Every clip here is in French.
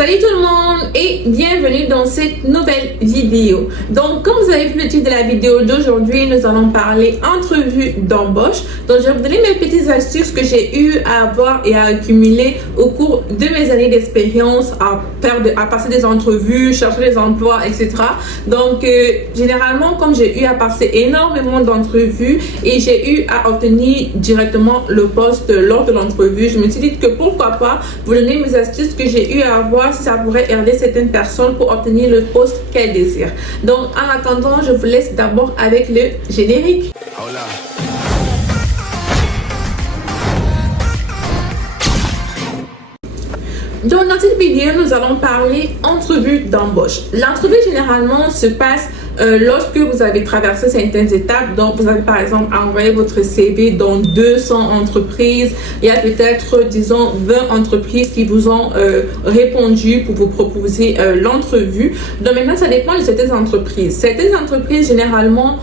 Salut tout le monde et bienvenue dans cette nouvelle vidéo. Donc comme vous avez vu le titre de la vidéo d'aujourd'hui, nous allons parler entrevue d'embauche. Donc je vais vous donner mes petites astuces que j'ai eu à avoir et à accumuler au cours de mes années d'expérience à passer des entrevues, chercher des emplois, etc. Donc généralement comme j'ai eu à passer énormément d'entrevues et j'ai eu à obtenir directement le poste lors de l'entrevue, je me suis dit que pourquoi pas vous donner mes astuces que j'ai eu à avoir si ça pourrait aider certaines personnes pour obtenir le poste qu'elles désirent. Donc en attendant, je vous laisse d'abord avec le générique. Hola. Donc dans cette vidéo, nous allons parler entrevue d'embauche. L'entrevue généralement se passe lorsque vous avez traversé certaines étapes. Donc vous avez par exemple envoyé votre CV dans 200 entreprises. Il y a peut-être disons 20 entreprises qui vous ont répondu pour vous proposer l'entrevue. Donc maintenant ça dépend de certaines entreprises. Certaines entreprises généralement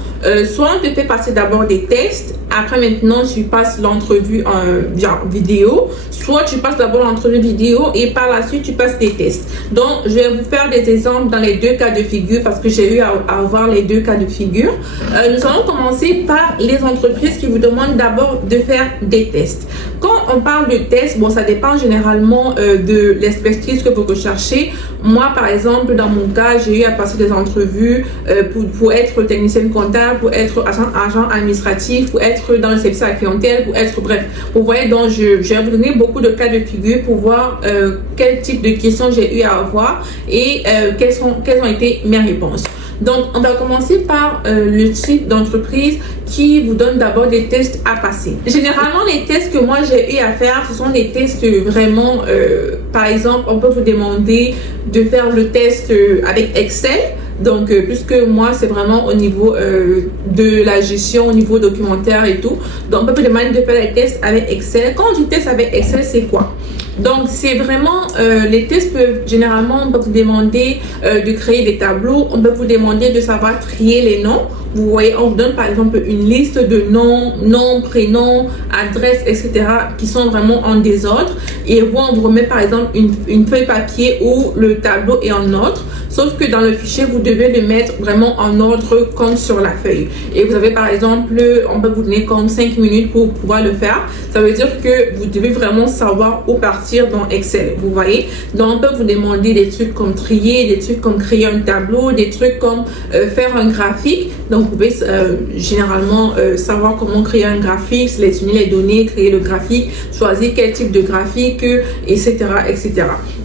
soit on te fait passer d'abord des tests. Après maintenant tu passes l'entrevue en vidéo. Soit tu passes d'abord l'entrevue vidéo et par la suite tu passes des tests. Donc je vais vous faire des exemples dans les deux cas de figure parce que j'ai eu à avoir les deux cas de figure. Nous allons commencer par les entreprises qui vous demandent d'abord de faire des tests. Quand on parle de tests, bon ça dépend généralement de l'expertise que vous recherchez. Moi par exemple dans mon cas j'ai eu à passer des entrevues pour être technicienne comptable, pour être agent administratif, pour être dans le service à la clientèle, pour être bref. Vous voyez donc je vais vous donner beaucoup de cas de figure pour voir quel type de questions j'ai eu à avoir et quelles ont été mes réponses. Donc, on va commencer par le type d'entreprise qui vous donne d'abord des tests à passer. Généralement, les tests que moi j'ai eu à faire, ce sont des tests vraiment, par exemple, on peut vous demander de faire le test avec Excel. Donc, puisque moi, c'est vraiment au niveau de la gestion, au niveau documentaire et tout. Donc, on peut vous demander de faire les tests avec Excel. Quand on dit test avec Excel, c'est quoi? Donc, c'est vraiment, les tests peuvent, généralement, on peut vous demander de créer des tableaux. On peut vous demander de savoir trier les noms. Vous voyez, on vous donne par exemple une liste de noms, prénoms, adresses, etc. qui sont vraiment en désordre. Et on vous remet par exemple une feuille papier où le tableau est en ordre. Sauf que dans le fichier, vous devez le mettre vraiment en ordre comme sur la feuille. Et vous avez par exemple, on peut vous donner comme 5 minutes pour pouvoir le faire. Ça veut dire que vous devez vraiment savoir où partir dans Excel. Vous voyez. Donc on peut vous demander des trucs comme trier, des trucs comme créer un tableau, des trucs comme faire un graphique. Donc vous pouvez généralement savoir comment créer un graphique, sélectionner les données, créer le graphique, choisir quel type de graphique, etc. etc.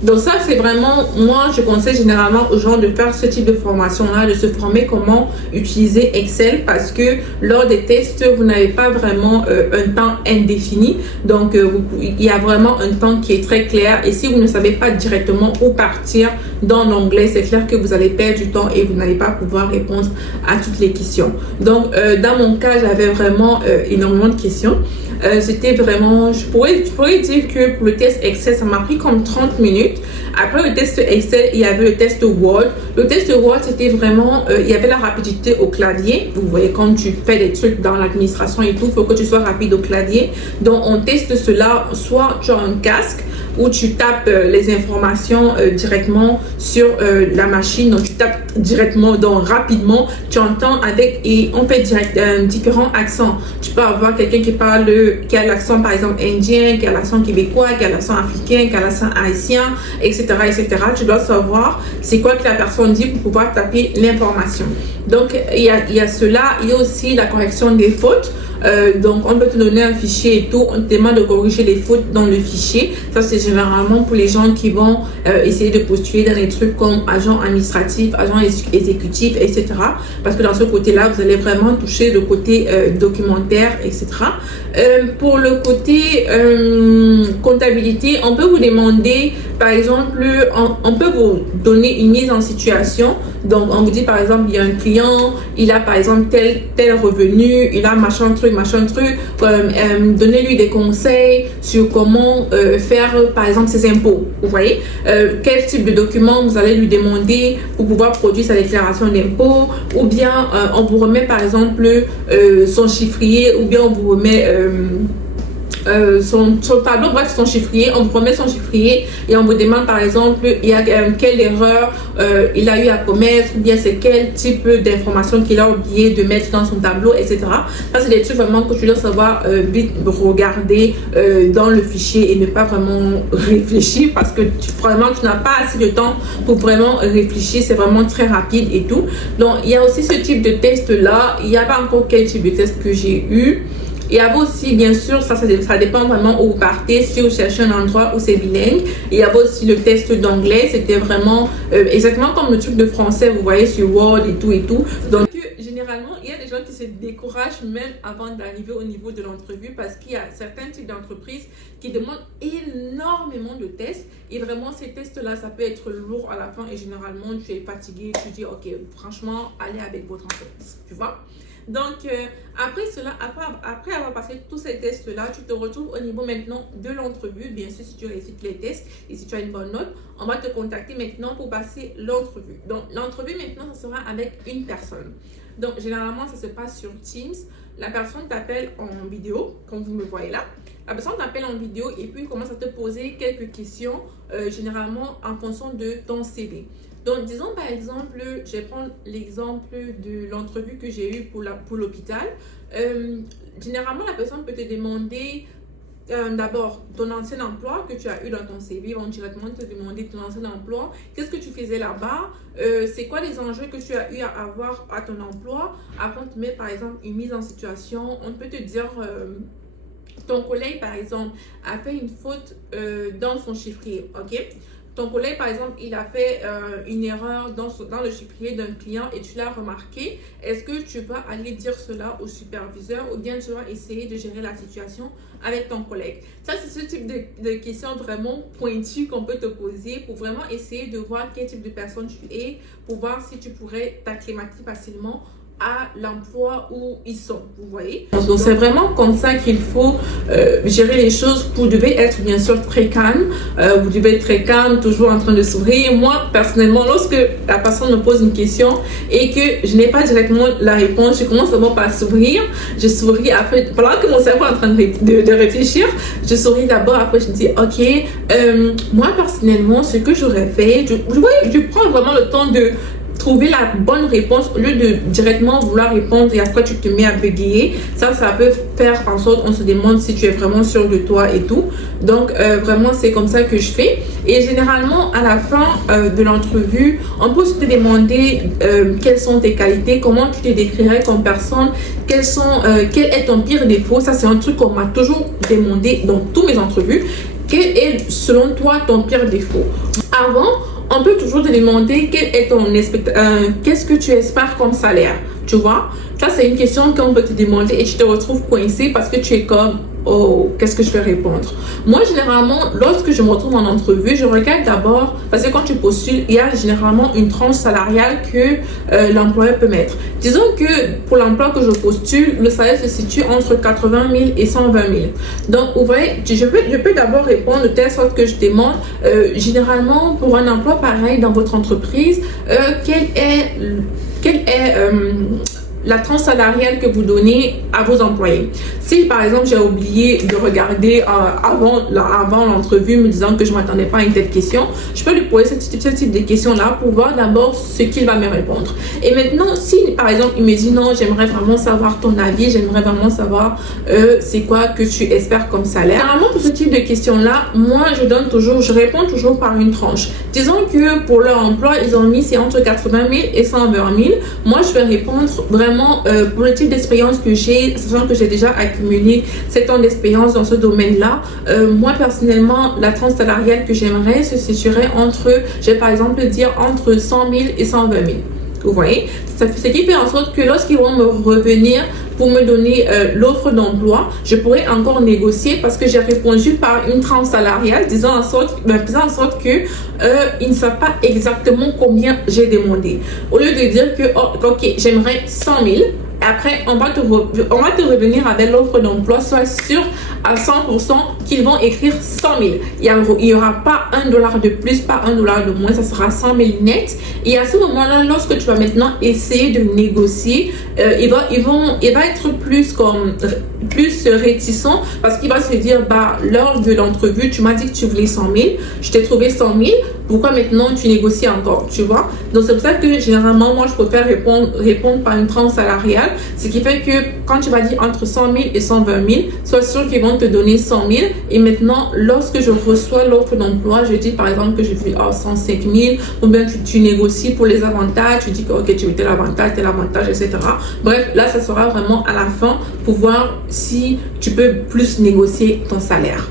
Donc ça c'est vraiment, moi je conseille généralement aux gens de faire ce type de formation là, de se former comment utiliser Excel parce que lors des tests vous n'avez pas vraiment un temps indéfini. Donc il y a vraiment un temps qui est très clair et si vous ne savez pas directement où partir dans l'onglet, c'est clair que vous allez perdre du temps et vous n'allez pas pouvoir répondre à toutes les questions. Donc dans mon cas j'avais vraiment énormément de questions. C'était vraiment, je pourrais dire que pour le test Excel ça m'a pris comme 30 minutes. Après le test Excel il y avait le test Word. Le test Word c'était vraiment il y avait la rapidité au clavier. Vous voyez quand tu fais des trucs dans l'administration et tout, il faut que tu sois rapide au clavier. Donc on teste cela, soit tu as un casque où tu tapes les informations directement sur la machine. Donc tu tapes directement, donc rapidement tu entends avec et on fait différents accents. Tu peux avoir quelqu'un qui a l'accent par exemple indien, qui a l'accent québécois, qui a l'accent africain, qui a l'accent haïtien, etc. etc. Tu dois savoir c'est quoi que la personne dit pour pouvoir taper l'information. Donc il y a cela, il y a aussi la correction des fautes. Donc on peut te donner un fichier et tout, on te demande de corriger les fautes dans le fichier. Ça c'est généralement pour les gens qui vont essayer de postuler dans des trucs comme agent administratif, agent exécutif, etc. Parce que dans ce côté là vous allez vraiment toucher le côté documentaire, etc. Pour le côté comptabilité, on peut vous demander par exemple, on peut vous donner une mise en situation. Donc on vous dit par exemple il y a un client, il a par exemple tel revenu, il a machin truc, donnez-lui des conseils sur comment faire par exemple ses impôts. Vous voyez quel type de document vous allez lui demander pour pouvoir produire sa déclaration d'impôt, ou bien on vous remet par exemple son chiffrier, ou bien on vous remet son tableau, bref, son chiffrier. On vous remet son chiffrier et on vous demande par exemple il y a quelle erreur il a eu à commettre, ou bien c'est quel type d'informations qu'il a oublié de mettre dans son tableau, etc. Ça, c'est des trucs vraiment que tu dois savoir vite regarder dans le fichier et ne pas vraiment réfléchir, parce que vraiment tu n'as pas assez de temps pour vraiment réfléchir. C'est vraiment très rapide et tout. Donc il y a aussi ce type de test là. Il n'y a pas encore quel type de test que j'ai eu. Il y avait aussi, bien sûr, ça dépend vraiment où vous partez. Si vous cherchez un endroit où c'est bilingue, il y avait aussi le test d'anglais. C'était vraiment exactement comme le truc de français, vous voyez, sur Word et tout et tout. Donc, généralement, il y a des gens qui se découragent même avant d'arriver au niveau de l'entrevue, parce qu'il y a certains types d'entreprises qui demandent énormément de tests. Et vraiment, ces tests-là, ça peut être lourd à la fin. Et généralement, tu es fatigué, tu dis, ok, franchement, allez avec votre entreprise, tu vois. Donc, après cela, après avoir passé tous ces tests-là, tu te retrouves au niveau maintenant de l'entrevue. Bien sûr, si tu réussis tous les tests et si tu as une bonne note, on va te contacter maintenant pour passer l'entrevue. Donc, l'entrevue maintenant, ça sera avec une personne. Donc, généralement, ça se passe sur Teams. La personne t'appelle en vidéo, comme vous me voyez là. La personne t'appelle en vidéo et puis commence à te poser quelques questions, généralement en fonction de ton CV. Donc, disons par exemple, je vais prendre l'exemple de l'entrevue que j'ai eue pour l'hôpital. Généralement, la personne peut te demander d'abord ton ancien emploi que tu as eu dans ton CV. Ils vont directement te demander ton ancien emploi. Qu'est-ce que tu faisais là-bas? C'est quoi les enjeux que tu as eu à avoir à ton emploi? Après, on te met par exemple une mise en situation. On peut te dire... ton collègue, par exemple, a fait une faute dans son chiffrier, ok? Ton collègue, par exemple, il a fait une erreur dans le chiffrier d'un client et tu l'as remarqué. Est-ce que tu vas aller dire cela au superviseur ou bien tu vas essayer de gérer la situation avec ton collègue? Ça, c'est ce type de questions vraiment pointues qu'on peut te poser pour vraiment essayer de voir quel type de personne tu es, pour voir si tu pourrais t'acclimater facilement à l'emploi où ils sont, vous voyez. Donc c'est vraiment comme ça qu'il faut gérer les choses. Vous devez être bien sûr très calme, vous devez être très calme, toujours en train de sourire. Moi personnellement, lorsque la personne me pose une question et que je n'ai pas directement la réponse, je commence d'abord par sourire. Je souris après, pendant que mon cerveau est en train de réfléchir, je souris d'abord, après je dis ok, moi personnellement ce que j'aurais fait, je prends vraiment le temps de trouver la bonne réponse au lieu de directement vouloir répondre et après tu te mets à bégayer. Ça peut faire en sorte on se demande si tu es vraiment sûr de toi et tout. Donc vraiment c'est comme ça que je fais. Et généralement à la fin de l'entrevue, on peut se demander quelles sont tes qualités, comment tu te décrirais comme personne, quel est ton pire défaut. Ça c'est un truc qu'on m'a toujours demandé dans toutes mes entrevues. Quel est selon toi ton pire défaut? Avant, on peut toujours te demander qu'est-ce que tu espères comme salaire, tu vois. Ça, c'est une question qu'on peut te demander et tu te retrouves coincé parce que tu es comme, oh, qu'est-ce que je vais répondre? Moi, généralement, lorsque je me retrouve en entrevue, je regarde d'abord, parce que quand tu postules, il y a généralement une tranche salariale que l'employeur peut mettre. Disons que pour l'emploi que je postule, le salaire se situe entre 80 000 et 120 000. Donc, vous voyez, je peux d'abord répondre de telle sorte que je demande, généralement, pour un emploi pareil dans votre entreprise, quelle est la tranche salariale que vous donnez à vos employés. Si par exemple j'ai oublié de regarder avant l'entrevue me disant que je ne m'attendais pas à une telle question, je peux lui poser ce type de questions là pour voir d'abord ce qu'il va me répondre. Et maintenant si par exemple il me dit non, j'aimerais vraiment savoir ton avis, j'aimerais vraiment savoir c'est quoi que tu espères comme salaire. Généralement pour ce type de questions là, moi je réponds toujours par une tranche. Disons que pour leur emploi ils ont mis c'est entre 80 000 et 120 000. Moi je vais répondre vraiment pour le type d'expérience que j'ai, sachant que j'ai déjà accumulé 7 ans d'expérience dans ce domaine-là. Moi, personnellement, la tranche salariale que j'aimerais se situerait je vais par exemple dire entre 100 000 et 120 000. Vous voyez, ce qui fait en sorte que lorsqu'ils vont me revenir pour me donner l'offre d'emploi, je pourrais encore négocier parce que j'ai répondu par une tranche salariale, faisant en sorte que ils ne savent pas exactement combien j'ai demandé. Au lieu de dire que ok, j'aimerais 100 000, Après, on va te revenir avec l'offre d'emploi. Sois sûr à 100% qu'ils vont écrire 100 000. Il n'y aura pas $1 de plus, pas $1 de moins. Ça sera 100 000 net. Et à ce moment-là, lorsque tu vas maintenant essayer de négocier, il va être plus réticent parce qu'il va se dire, bah, lors de l'entrevue, tu m'as dit que tu voulais 100 000. Je t'ai trouvé 100 000. Pourquoi maintenant tu négocies encore, tu vois? Donc c'est pour ça que généralement moi je préfère répondre par une tranche salariale, ce qui fait que quand tu vas dire entre 100 000 et 120 000, sois sûr qu'ils vont te donner 100 000. Et maintenant, lorsque je reçois l'offre d'emploi, je dis par exemple que je fais 105 000, ou bien tu négocies pour les avantages, tu dis que ok, tu veux tel avantage, etc. Bref, là ça sera vraiment à la fin pour voir si tu peux plus négocier ton salaire.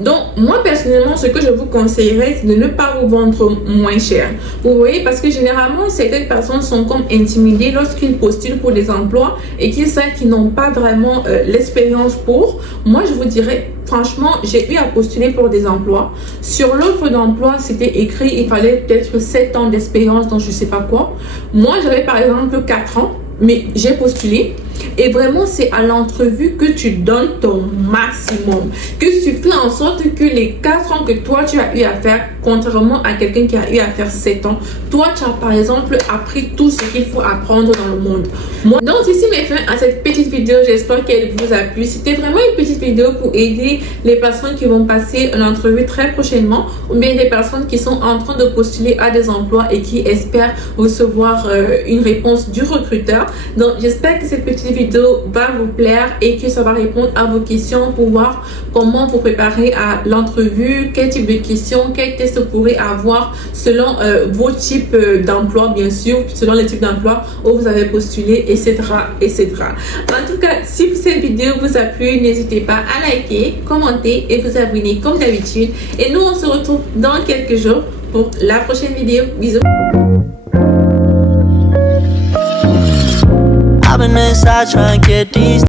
Donc, moi, personnellement, ce que je vous conseillerais, c'est de ne pas vous vendre moins cher. Vous voyez, parce que généralement, certaines personnes sont comme intimidées lorsqu'ils postulent pour des emplois et qu'ils savent qu'ils n'ont pas vraiment l'expérience pour. Moi, je vous dirais, franchement, j'ai eu à postuler pour des emplois. Sur l'offre d'emploi, c'était écrit, il fallait peut-être 7 ans d'expérience dans je sais pas quoi. Moi, j'avais par exemple 4 ans, mais j'ai postulé. Et vraiment, c'est à l'entrevue que tu donnes ton maximum. Que tu fais en sorte que les 4 ans que toi, tu as eu à faire, contrairement à quelqu'un qui a eu à faire 7 ans, toi, tu as par exemple appris tout ce qu'il faut apprendre dans le monde. Donc, ici, mes fins à cette petite vidéo. J'espère qu'elle vous a plu. C'était vraiment une petite vidéo pour aider les personnes qui vont passer une entrevue très prochainement ou bien des personnes qui sont en train de postuler à des emplois et qui espèrent recevoir une réponse du recruteur. Donc, j'espère que cette petite vidéo va vous plaire et que ça va répondre à vos questions pour voir comment vous préparer à l'entrevue, quel type de questions, quel test vous pourrez avoir selon vos types d'emploi, bien sûr, selon les types d'emploi où vous avez postulé, etc. En tout cas, si cette vidéo vous a plu, n'hésitez pas à liker, commenter et vous abonner comme d'habitude. Et nous, on se retrouve dans quelques jours pour la prochaine vidéo. Bisous. I've been inside trying to get these